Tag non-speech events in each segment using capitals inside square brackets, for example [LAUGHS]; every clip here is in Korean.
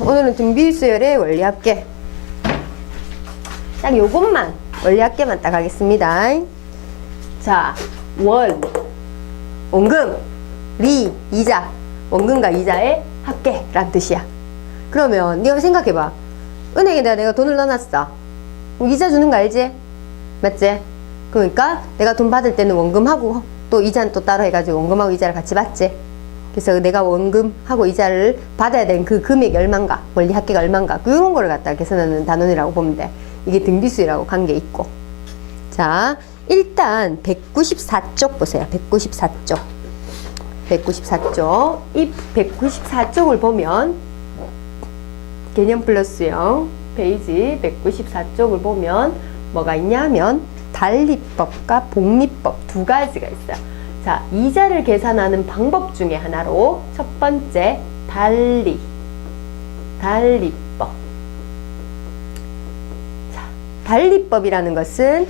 오늘은 등비수열의 원리합계. 딱 요것만 원리합계만 딱 하겠습니다. 자, 원. 원금. 리, 이자. 원금과 이자의 합계란 뜻이야. 그러면 네가 생각해봐. 은행에 내가 돈을 넣어놨어. 이자 주는 거 알지? 맞지? 그러니까 내가 돈 받을 때는 원금하고 또 이자는 또 따로 해가지고 원금하고 이자를 같이 받지. 그래서 내가 원금하고 이자를 받아야 되는 그 금액이 얼만가, 원리 합계가 얼만가, 이런 그 걸 갖다 계산하는 단원이라고 보면 돼. 이게 등비수라고 관계 있고. 자, 일단 194쪽 보세요. 194쪽. 194쪽. 이 194쪽을 보면 개념 플러스 0 페이지 194쪽을 보면 뭐가 있냐면 달리법과 복리법 두 가지가 있어요. 자, 이자를 계산하는 방법 중에 하나로 첫 번째 달리 달리법 자, 달리법이라는 것은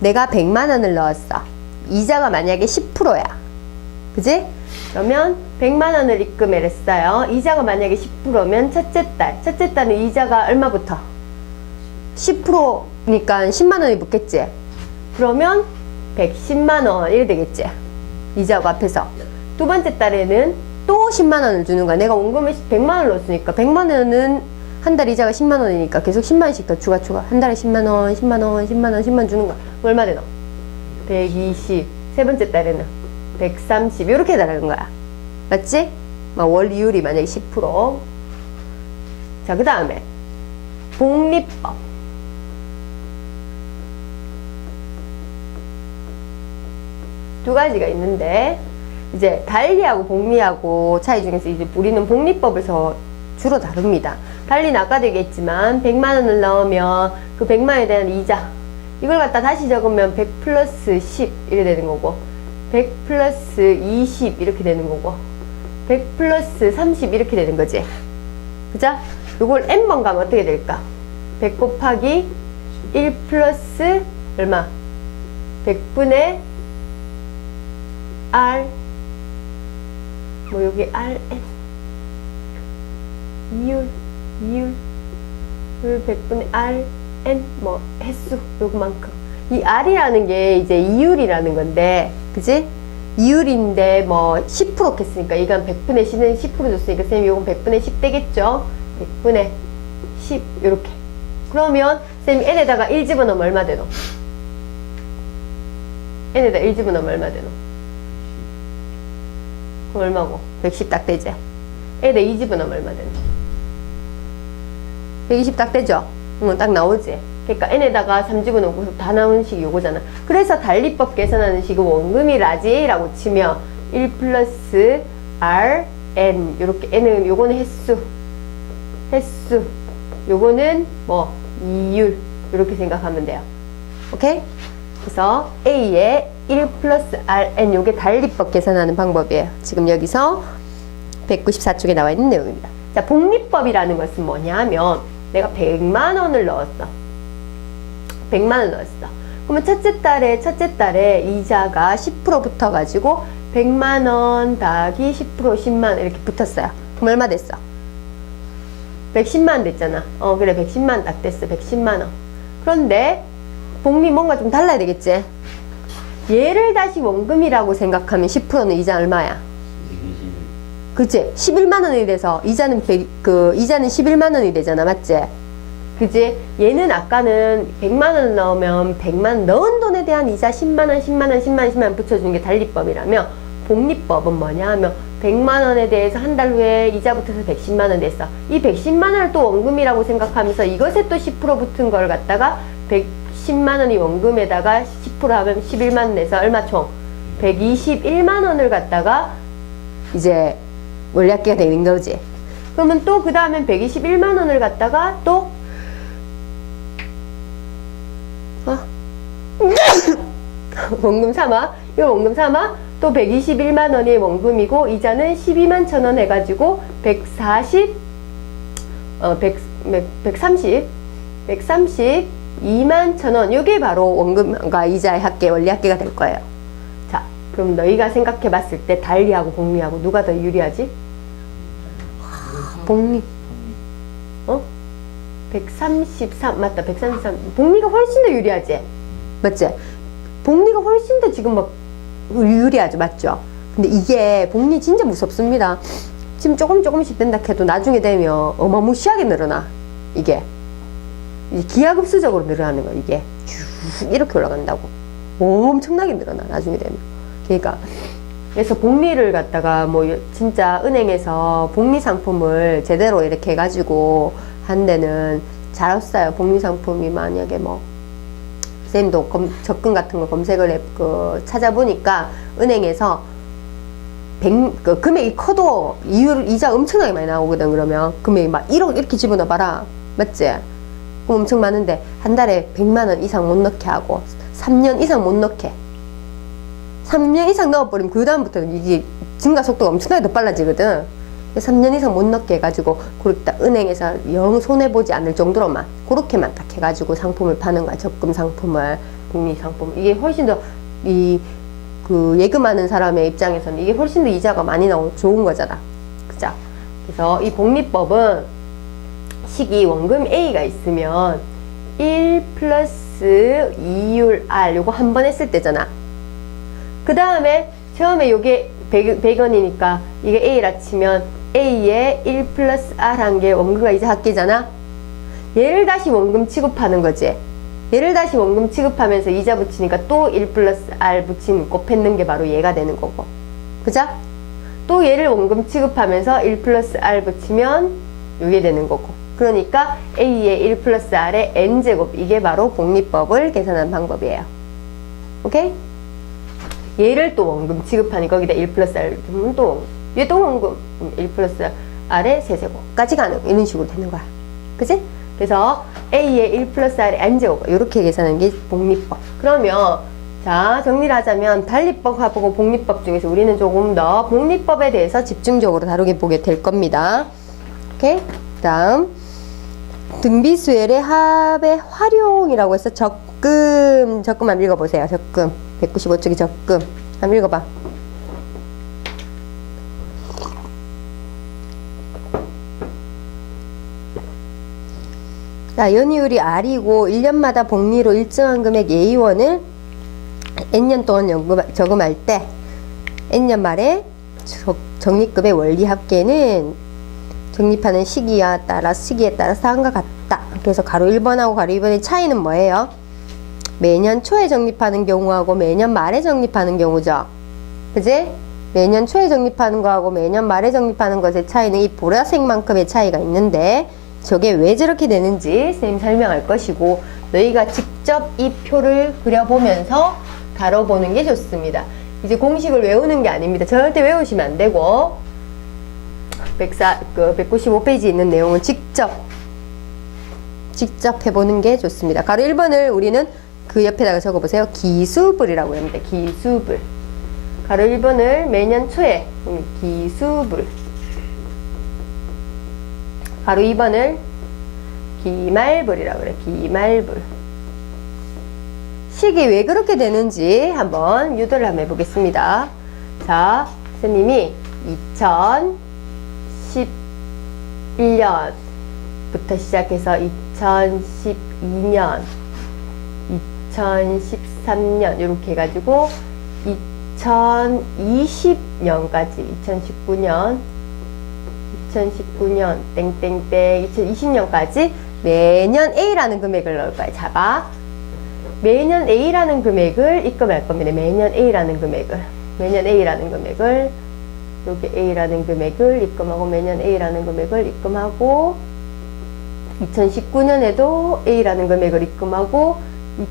내가 100만 원을 넣었어. 이자가 만약에 10%야. 그지? 그러면 100만 원을 입금을 했어요. 이자가 만약에 10%면 첫째 달. 첫째 달은 이자가 얼마부터? 10%니까 10만 원이 붙겠지. 그러면 110만 원이 되겠지. 이자가 앞에서 두 번째 달에는 또 10만 원을 주는 거야. 내가 원금을 100만 원을 넣었으니까 100만 원은 한 달 이자가 10만 원이니까 계속 10만 원씩 더 추가 추가 한 달에 10만 원, 10만 원, 10만 원, 10만 원 주는 거야. 얼마 되나? 120. 세 번째 달에는 130 이렇게 달하는 거야. 맞지? 막 월 이율이 만약에 10%. 자, 그다음에 복리법. 두 가지가 있는데 이제 달리하고 복리하고 차이 중에서 이제 우리는 복리법에서 주로 다릅니다. 달리는 아까도 얘기했지만 100만 원을 넣으면 그 100만 원에 대한 이자 이걸 갖다 다시 적으면 100 플러스 10 이렇게 되는 거고 100 플러스 20 이렇게 되는 거고 100 플러스 30 이렇게 되는 거지 그죠? 이걸 n번 가면 어떻게 될까? 100 곱하기 1 플러스 얼마? 100분의 R 뭐 여기 RS 이율 이율 율 100분의 R N 뭐 횟수 요만큼 이 R이라는 게 이제 이율이라는 건데 그지? 이율인데 뭐 10% 했으니까 이건 100분의 10은 10% 줬으니까 선생님 이건 100분의 10 되겠죠? 100분의 10 이렇게 그러면 선생님 N에다가 1 집어넣으면 얼마 되노? N에다 1 집어넣으면 얼마 되노? 얼마고? 110 딱 되죠? L에 2집은하면 얼마 되나? 120 딱 되죠? 응, 딱 나오지? 그러니까 n에다가 3집은넣고 다 나오는 식이 요거잖아. 그래서 달리법 계산하는 식은 원금이 라지라고 치면 1 플러스 r, n 요렇게 n은 요거는 횟수 횟수 요거는 뭐 이율 이렇게 생각하면 돼요. 오케이? 그래서 A에 1 플러스 Rn 요게 달리법 계산하는 방법이에요. 지금 여기서 194쪽에 나와 있는 내용입니다. 자, 복리법이라는 것은 뭐냐면 내가 100만 원을 넣었어. 100만 원 넣었어. 그러면 첫째 달에 첫째 달에 이자가 10% 붙어 가지고 100만 원 더하기 10% 10만 원 이렇게 붙었어요. 그럼 얼마 됐어? 110만 됐잖아. 어, 그래. 110만 딱 됐어. 110만 원. 그런데 복리 뭔가 좀 달라야 되겠지? 얘를 다시 원금이라고 생각하면 10%는 이자 얼마야? 그치? 11만 원이 돼서 이자는 100, 그 이자는 11만 원이 되잖아, 맞지? 그지? 얘는 아까는 100만 원 넣으면 100만 넣은 돈에 대한 이자 10만 원, 10만 원, 10만 원, 10만 원 붙여주는 게 달리법이라면 복리법은 뭐냐 하면 100만 원에 대해서 한 달 후에 이자부터서 110만 원 냈어. 이 110만 원을 또 원금이라고 생각하면서 이것에 또 10% 붙은 걸 갖다가 100 10만 원이 원금에다가 10% 하면 11만 원 내서 얼마 총 121만 원을 갖다가 이제 물약기가 되는 거지. 그러면 또 그 다음에 121만 원을 갖다가 또 어? [LAUGHS] 원금 삼아 이거 원금 삼아 또 121만 원이 원금이고 이자는 12만 천 원 해가지고 140 어, 100, 130 130 2만 천원. 이게 바로 원금과 이자의 합계 원리합계가 될 거예요. 자 그럼 너희가 생각해 봤을 때 달리하고 복리하고 누가 더 유리하지? 복리. 어? 133 맞다. 133 복리가 훨씬 더 유리하지? 맞지? 복리가 훨씬 더 지금 막 유리하죠. 맞죠? 근데 이게 복리 진짜 무섭습니다. 지금 조금 조금씩 된다 해도 나중에 되면 어마무시하게 늘어나 이게. 기하급수적으로 늘어나는 거 이게 쭉 이렇게 올라간다고. 엄청나게 늘어나 나중에 되면. 그러니까 그래서 복리를 갖다가 뭐 진짜 은행에서 복리 상품을 제대로 이렇게 해가지고 한 데는 잘 없어요. 복리 상품이 만약에 뭐 선생님도 검, 접근 같은 거 검색을 해, 그 찾아보니까 은행에서 백, 그 금액이 커도 이율 이자 엄청나게 많이 나오거든 그러면. 금액이 막 1억 이렇게 집어넣어 봐라. 맞지? 엄청 많은데 한 달에 100만 원 이상 못 넣게 하고 3년 이상 못 넣게. 3년 이상 넣어버리면 그 다음부터는 이게 증가 속도가 엄청나게 더 빨라지거든. 3년 이상 못 넣게 해가지고 그렇게 딱 은행에서 영 손해 보지 않을 정도로만 그렇게만 딱 해가지고 상품을 파는 거야. 적금 상품을 복리 상품. 이게 훨씬 더 이 그 예금하는 사람의 입장에서는 이게 훨씬 더 이자가 많이 나오고 좋은 거잖아. 그죠? 그래서 이 복리법은 시기 원금 A가 있으면 1 플러스 2율 R 요거 한 번 했을 때잖아 그 다음에 처음에 요게 100, 100 원이니까 이게 A라 치면 A에 1 플러스 R 한 게 원금과 이자 합계잖아. 얘를 다시 원금 취급하는 거지. 얘를 다시 원금 취급하면서 이자 붙이니까 또 1 플러스 R 붙이는 곱했는 게 바로 얘가 되는 거고. 그죠? 또 얘를 원금 취급하면서 1 플러스 R 붙이면 이게 되는 거고. 그러니까 A의 1 플러스 R의 N제곱 이게 바로 복리법을 계산하는 방법이에요. 오케이? 얘를 또 원금 취급하니 거기다 1 플러스 R 주면 또 얘도 원금 1 플러스 R의 세제곱까지 가는 이런 식으로 되는 거야. 그지? 그래서 A의 1 플러스 R의 N제곱 이렇게 계산하는 게 복리법. 그러면 자 정리를 하자면 달리법하고 복리법 중에서 우리는 조금 더 복리법에 대해서 집중적으로 다루게 보게 될 겁니다. 오케이? 다음 등비수열의 합의 활용이라고 해서 적금 적금 한번 읽어보세요. 적금 195쪽이 적금 한번 읽어봐. 자, 연이율이 R이고 1년마다 복리로 일정한 금액 A원을 N년 동안 연금, 저금할 때 N년 말에 적- 적립금의 원리 합계는 적립하는 시기에 따라 시기에 따라서 다음과 같다. 그래서 가로 1번하고 가로 2번의 차이는 뭐예요? 매년 초에 적립하는 경우하고 매년 말에 적립하는 경우죠. 그지? 매년 초에 적립하는 거하고 매년 말에 적립하는 것의 차이는 이 보라색만큼의 차이가 있는데 저게 왜 저렇게 되는지 선생님 설명할 것이고 너희가 직접 이 표를 그려보면서 다뤄보는 게 좋습니다. 이제 공식을 외우는 게 아닙니다. 절대 외우시면 안 되고 104, 그 195페이지에 있는 내용을 직접 직접 해보는 게 좋습니다. 가로 1번을 우리는 그 옆에다가 적어보세요. 기수불이라고 합니다. 기수불. 가로 1번을 매년 초에 음, 기수불. 가로 2번을 기말불이라고 그래. 기말불. 식이 왜 그렇게 되는지 한번 유도를 한번 해보겠습니다. 자, 선생님이 2011년부터 시작해서 2012년, 2013년 이렇게 해가지고 2020년까지 2019년 2019년 땡땡땡 2020년까지 매년 A라는 금액을 넣을 거야. 잡아. 매년 A라는 금액을 입금할 겁니다. 매년 A라는 금액을. 매년 A라는 금액을 여기 A라는 금액을 입금하고 매년 A라는 금액을 입금하고 2019년에도 A라는 금액을 입금하고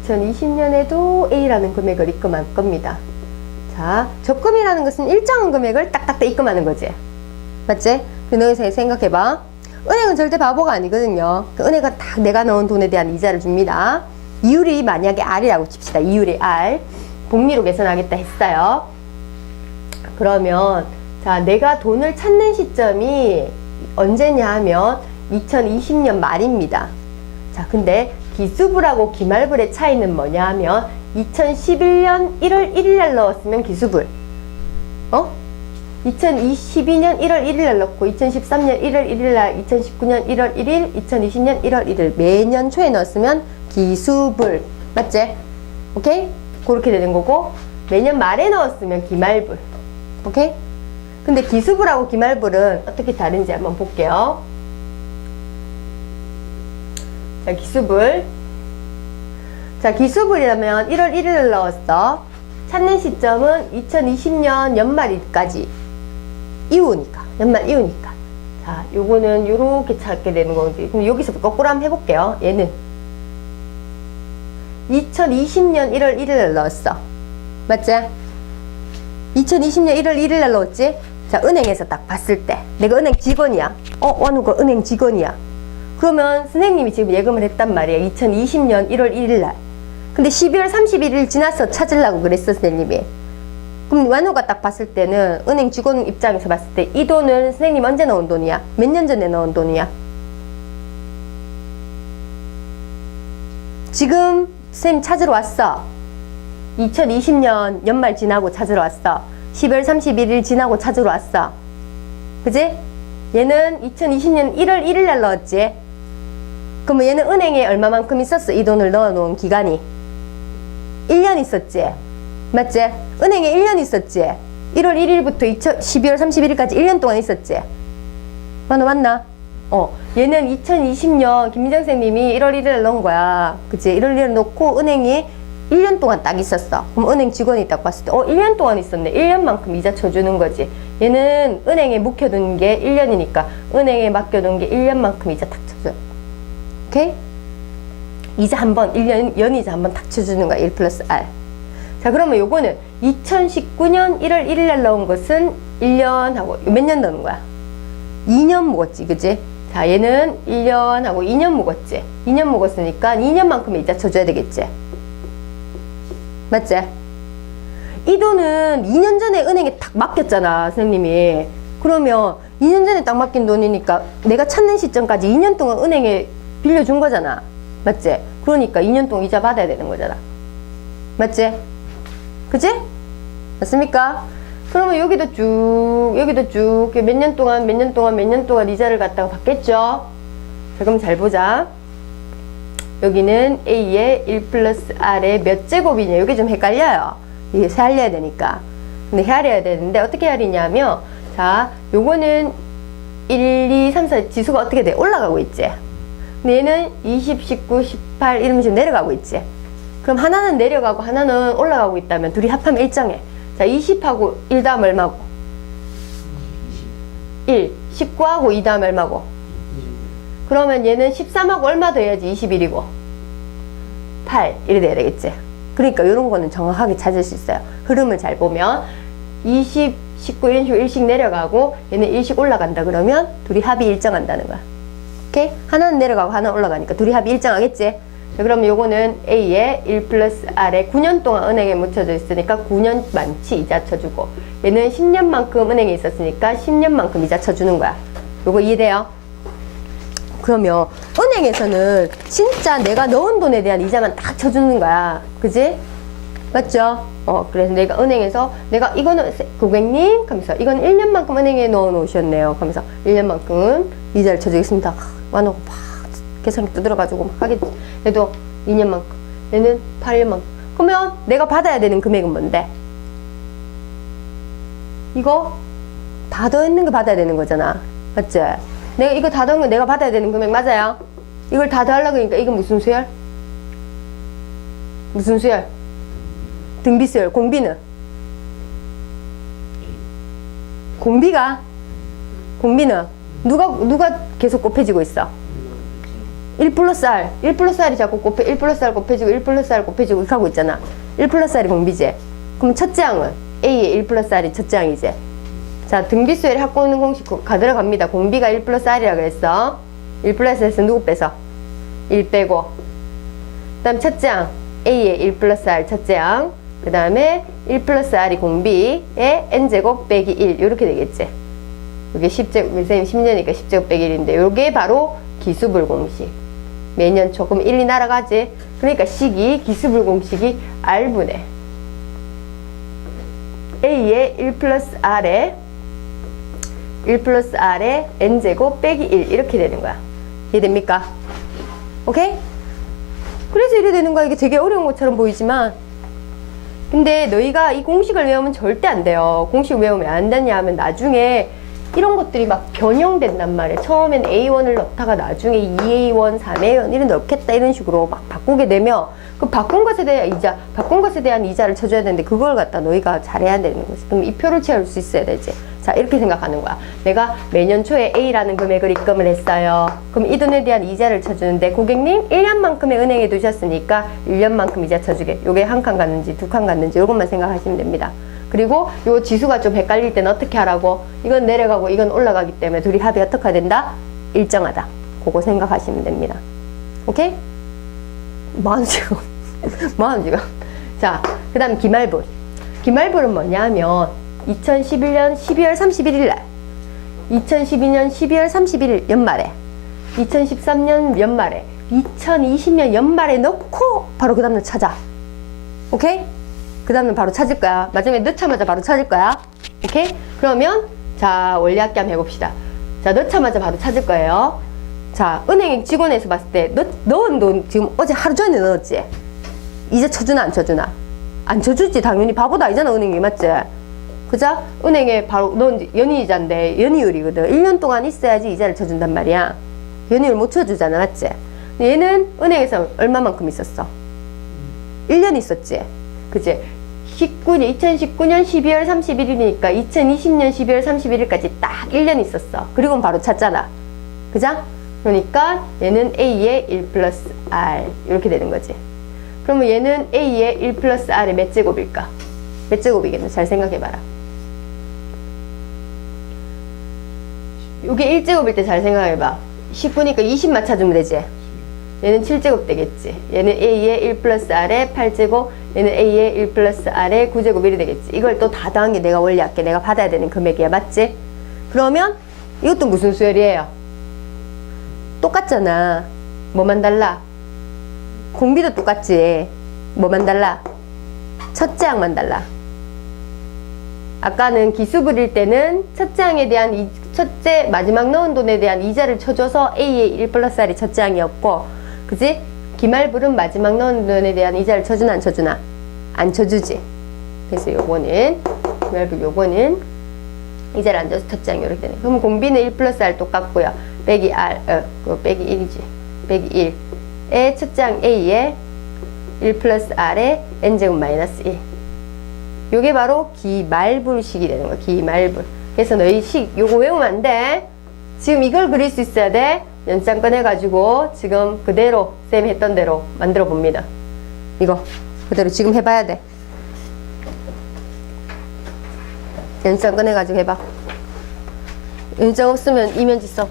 2020년에도 A라는 금액을 입금할 겁니다. 자, 적금이라는 것은 일정한 금액을 딱딱 입금하는 거지. 맞지? 그 너희서 생각해봐. 은행은 절대 바보가 아니거든요. 그 은행은 딱 내가 넣은 돈에 대한 이자를 줍니다. 이율이 만약에 R이라고 칩시다. 이율이 R. 복리로 계산하겠다 했어요. 그러면 자 내가 돈을 찾는 시점이 언제냐 하면 2020년 말입니다. 자 근데 기수불하고 기말불의 차이는 뭐냐 하면 2011년 1월 1일 날 넣었으면 기수불 어? 2022년 1월 1일 날 넣고 2013년 1월 1일 날 2019년 1월 1일 2020년 1월 1일 매년 초에 넣었으면 기수불 맞지? 오케이? 그렇게 되는 거고 매년 말에 넣었으면 기말불 오케이? 근데 기수불하고 기말불은 어떻게 다른지 한번 볼게요. 자 기수불. 자 기수불이라면 1월 1일을 넣었어. 찾는 시점은 2020년 연말까지. 이후니까 연말 이후니까. 자 요거는 요렇게 찾게 되는 거지. 그럼 여기서 거꾸로 한번 해볼게요. 얘는 2020년 1월 1일을 넣었어. 맞지? 2020년 1월 1일 날 넣었지? 자 은행에서 딱 봤을 때 내가 은행 직원이야. 어 완우가 은행 직원이야. 그러면 선생님이 지금 예금을 했단 말이야. 2020년 1월 1일 날. 근데 12월 31일 지나서 찾으려고 그랬어 선생님이. 그럼 완우가 딱 봤을 때는 은행 직원 입장에서 봤을 때 이 돈은 선생님 언제 넣은 돈이야? 몇 년 전에 넣은 돈이야? 지금 선생님 찾으러 왔어. 2020년 연말 지나고 찾으러 왔어 12월 31일 지나고 찾으러 왔어. 그지? 얘는 2020년 1월 1일 날 넣었지. 그러면 얘는 은행에 얼마만큼 있었어? 이 돈을 넣어 놓은 기간이. 1년 있었지. 맞지? 은행에 1년 있었지. 1월 1일부터 12월 31일까지 1년 동안 있었지. 맞나 맞나? 어. 얘는 2020년 김민정 선생님이 1월 1일에 넣은 거야. 그치? 1월 1일에 넣고 은행이 1년 동안 딱 있었어. 그럼 은행 직원이 딱 봤을 때 어 1년 동안 있었네. 1년만큼 이자 쳐주는 거지. 얘는 은행에 묵혀둔 게 1년이니까 은행에 맡겨둔 게 1년만큼 이자 탁 쳐줘. 오케이? 이자 한 번 1년 연이자 한 번 탁 쳐주는 거야. 1 플러스 R 자 그러면 요거는 2019년 1월 1일 날 넣은 것은 1년 하고 몇 년 넣는 거야? 2년 묵었지 그지? 자 얘는 1년 하고 2년 묵었지. 2년 묵었으니까 2년만큼 이자 쳐줘야 되겠지 맞지? 이 돈은 2년 전에 은행에 딱 맡겼잖아 선생님이. 그러면 2년 전에 딱 맡긴 돈이니까 내가 찾는 시점까지 2년 동안 은행에 빌려준 거잖아. 맞지? 그러니까 2년 동안 이자 받아야 되는 거잖아. 맞지? 그지 맞습니까? 그러면 여기도 쭉 여기도 쭉 몇 년 동안 몇 년 동안 몇 년 동안 이자를 갖다가 받겠죠? 자 그럼 잘 보자 여기는 A의 1 플러스 R의 몇 제곱이냐? 여기 좀 헷갈려요. 이게 헤아려야 되니까. 근데 헤아려야 되는데 어떻게 헤아리냐면 자 요거는 1, 2, 3, 4 지수가 어떻게 돼? 올라가고 있지. 근데 얘는 20, 19, 18 이러면서 내려가고 있지. 그럼 하나는 내려가고 하나는 올라가고 있다면 둘이 합하면 일정해. 자 20하고 1 다음 얼마고? 1 19하고 2 다음 얼마고 그러면 얘는 13하고 얼마 더 해야지 21이고? 8 이래 돼야 되겠지? 그러니까 이런 거는 정확하게 찾을 수 있어요. 흐름을 잘 보면 20, 19 이런 식으로 일씩 내려가고 얘는 일씩 올라간다 그러면 둘이 합이 일정한다는 거야. 오케이? 하나는 내려가고 하나는 올라가니까 둘이 합이 일정하겠지? 자, 그러면 요거는 A에 1 플러스 R에 9년 동안 은행에 묻혀져 있으니까 9년 만치 이자 쳐주고 얘는 10년만큼 은행에 있었으니까 10년만큼 이자 쳐주는 거야. 요거 이해돼요? 그러면 은행에서는 진짜 내가 넣은 돈에 대한 이자만 딱 쳐주는 거야. 그지? 맞죠? 어, 그래서 내가 은행에서 내가 이거는 세- 고객님 하면서 이건 1년만큼 은행에 넣어 놓으셨네요. 하면서 1년만큼 이자를 쳐주겠습니다. 완하고 막 계산기 두드려가지고 막 하겠지. 얘도 2년만큼, 얘는 8년만큼. 그러면 내가 받아야 되는 금액은 뭔데? 이거 다 더했는 거 받아야 되는 거잖아. 맞지? 내가 이거 다 더한 거 내가 받아야 되는 금액 맞아요? 이걸 다 더하려고 하니까 이건 무슨 수열? 무슨 수열? 등비수열. 공비는? 공비가? 공비는? 누가, 누가 계속 곱해지고 있어? 1 플러스 R. 1 플러스 R이 자꾸 곱해, 1 플러스 R 곱해지고 1 플러스 R 곱해지고 이렇게 하고 있잖아. 1 플러스 R이 공비지. 그럼 첫째 항은 A의 1 플러스 R이 첫째 항이지. 자, 등비수열이 갖고 오는 공식 가 들어갑니다. 공비가 1 플러스 R이라 그랬어. 1 플러스 S는 누구 빼서? 1 빼고. 그 다음 첫째 항. A의 1 플러스 R 첫째 항. 그 다음에 1 플러스 R이 공비에 N제곱 빼기 1. 이렇게 되겠지. 이게 10제곱, 선생님 10년이니까 10제곱 빼기 1인데, 이게 바로 기수불 공식. 매년 조금 1, 2 날아가지. 그러니까 식이, 기수불 공식이 R분의 A의 1 플러스 R에 1 플러스 R에 N제곱 빼기 1 이렇게 되는 거야. 이해됩니까? 오케이? 그래서 이래 되는 거야. 이게 되게 어려운 것처럼 보이지만 근데 너희가 이 공식을 외우면 절대 안 돼요. 공식 외우면 안 되냐 하면 나중에 이런 것들이 막 변형된단 말이에요. 처음엔 A1을 넣다가 나중에 2A1, 3A1 이런 넣겠다 이런 식으로 막 바꾸게 되면 그 바꾼 것에 대한 이자, 바꾼 것에 대한 이자를 쳐줘야 되는데 그걸 갖다 너희가 잘해야 되는 거지. 그럼 이 표를 채울 수 있어야 되지. 자 이렇게 생각하는 거야. 내가 매년 초에 A라는 금액을 입금을 했어요. 그럼 이 돈에 대한 이자를 쳐주는데 고객님 1년만큼의 은행에 두셨으니까 1년만큼 이자 쳐주게. 요게 한 칸 갔는지 두 칸 갔는지 요것만 생각하시면 됩니다. 그리고 요 지수가 좀 헷갈릴 때는 어떻게 하라고? 이건 내려가고 이건 올라가기 때문에 둘이 합이 어떻게 해야 된다? 일정하다. 그거 생각하시면 됩니다. 오케이? 지금? [LAUGHS] 뭐하는 지금? 자, 그 다음 기말분. 기말분은 뭐냐 하면 2011년 12월 31일 날 2012년 12월 31일 연말에 2013년 연말에 2020년 연말에 넣고 바로 그 다음날 찾아. 오케이? 그 다음날 바로 찾을 거야. 마지막에 넣자마자 바로 찾을 거야. 오케이? 그러면 자 원리학기 한번 해봅시다. 자 넣자마자 바로 찾을 거예요. 자 은행 직원에서 봤을 때 넣, 넣은 돈 지금 어제 하루 전에 넣었지? 이제 쳐주나 안 쳐주나? 안 쳐주지 당연히 바보도 아니잖아 은행이 맞지? 그자? 은행에 바로 넌 연이자인데 연이율이거든. 1년 동안 있어야지 이자를 쳐준단 말이야. 연이율 못 쳐주잖아, 맞지? 얘는 은행에서 얼마만큼 있었어? 1년 있었지? 그치? 19년, 2019년 12월 31일이니까 2020년 12월 31일까지 딱 1년 있었어. 그리고 바로 찾잖아. 그자? 그러니까 얘는 A의 1 플러스 R. 이렇게 되는 거지. 그러면 얘는 A의 1 플러스 R의 몇 제곱일까? 몇 제곱이겠노? 잘 생각해봐라. 요게 1제곱일 때 잘 생각해봐. 19니까 20만 찾으면 되지. 얘는 7제곱 되겠지. 얘는 A의 1 플러스 R의 8제곱, 얘는 A의 1 플러스 R의 9제곱 이이 되겠지. 이걸 또 다 더한 게 내가 원리할게. 내가 받아야 되는 금액이야. 맞지? 그러면 이것도 무슨 수열이에요? 똑같잖아. 뭐만 달라? 공비도 똑같지. 뭐만 달라? 첫째 항만 달라. 아까는 기수 부릴 때는 첫째 항에 대한 이, 첫째 마지막 넣은 돈에 대한 이자를 쳐줘서 A의 1 플러스 R이 첫째 항이었고 그지? 기말불은 마지막 넣은 돈에 대한 이자를 쳐주나 안 쳐주나? 안 쳐주지. 그래서 요거는 기말불 요거는 이자를 안 줘서 첫째 항이 이렇게 되네. 그럼 공비는 1 플러스 R 똑같고요. 빼기 R, 어, 그거 빼기 1이지. 빼기 1 의항 A의 1 플러스 R의 N제곱 마이너스 1. 요게 바로 기말불식이 되는 거야. 기말불. 그래서 너희 식 요거 외우면 안 돼. 지금 이걸 그릴 수 있어야 돼. 연장 꺼내가지고 지금 그대로 쌤이 했던 대로 만들어 봅니다. 이거 그대로 지금 해봐야 돼. 연장 꺼내가지고 해봐. 연장 없으면 이면지 써.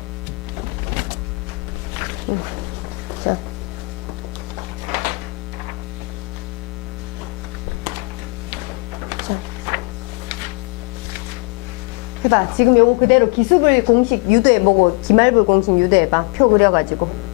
해봐. 지금 요거 그대로 기수불 공식 유도해보고 기말불 공식 유도해봐. 표 그려가지고.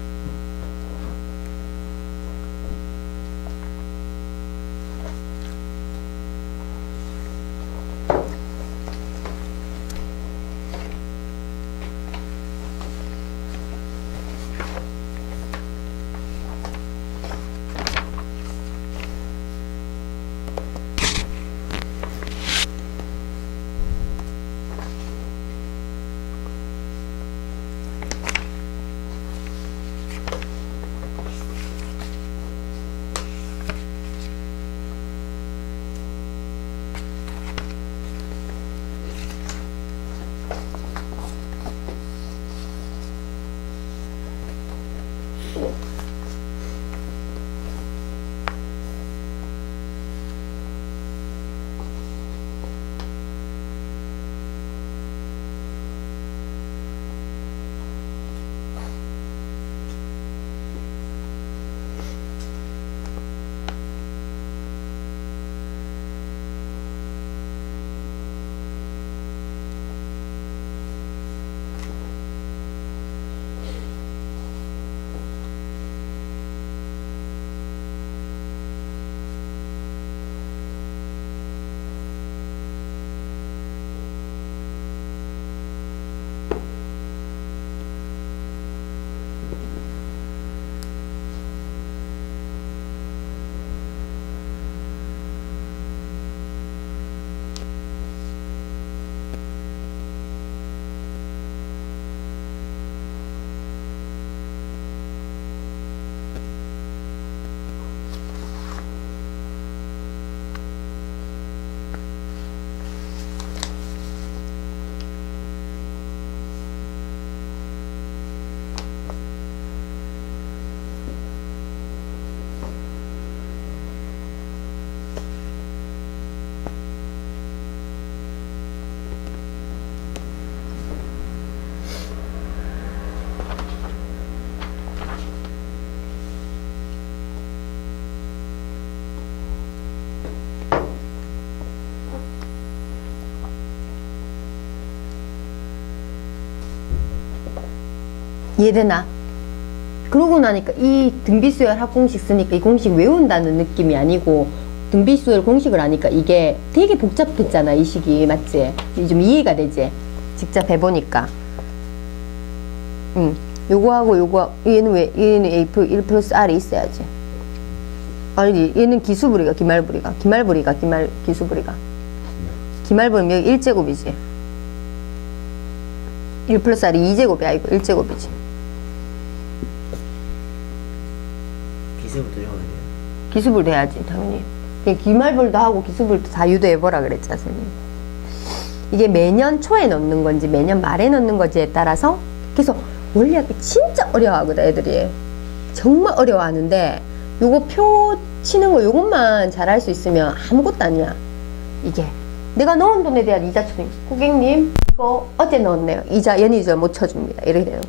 이해되나? 그러고 나니까 이 등비수열 합공식 쓰니까 이 공식 외운다는 느낌이 아니고 등비수열 공식을 아니까 이게 되게 복잡했잖아 이 식이 맞지? 좀 이해가 되지? 직접 해보니까. 응. 요거하고 요거 얘는 왜 얘는 A 1 플러스 R이 있어야지. 아니 얘는 기수부리가 기말부리가. 기말부리가 기말 기수부리가. 기말부리면 여기 1제곱이지. 1 플러스 R이 2제곱이 아니고 1제곱이지 기세부터 외워야 돼요. 기수불 해야지 당연히. 그냥 기말불도 하고 기수불도 다 유도해보라 그랬잖아 선생님. 이게 매년 초에 넣는 건지 매년 말에 넣는 건지에 따라서 그래서 원리학기 진짜 어려워하거든 애들이. 정말 어려워하는데 요거 표 치는 거 요것만 잘할 수 있으면 아무것도 아니야. 이게 내가 넣은 돈에 대한 이자 처리 고객님 이거 어제 넣었네요. 이자 연이자 못 쳐줍니다. 이렇게 되는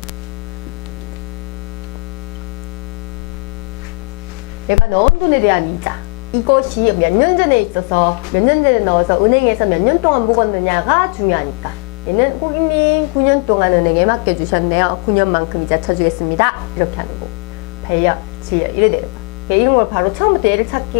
내가 넣은 돈에 대한 이자. 이것이 몇 년 전에 있어서 몇 년 전에 넣어서 은행에서 몇 년 동안 묵었느냐가 중요하니까. 얘는 고객님 9년 동안 은행에 맡겨주셨네요. 9년만큼 이자 쳐주겠습니다. 이렇게 하는 거고 8년 7년 이래 되는 거야 이런 걸 바로 처음부터 얘를 찾기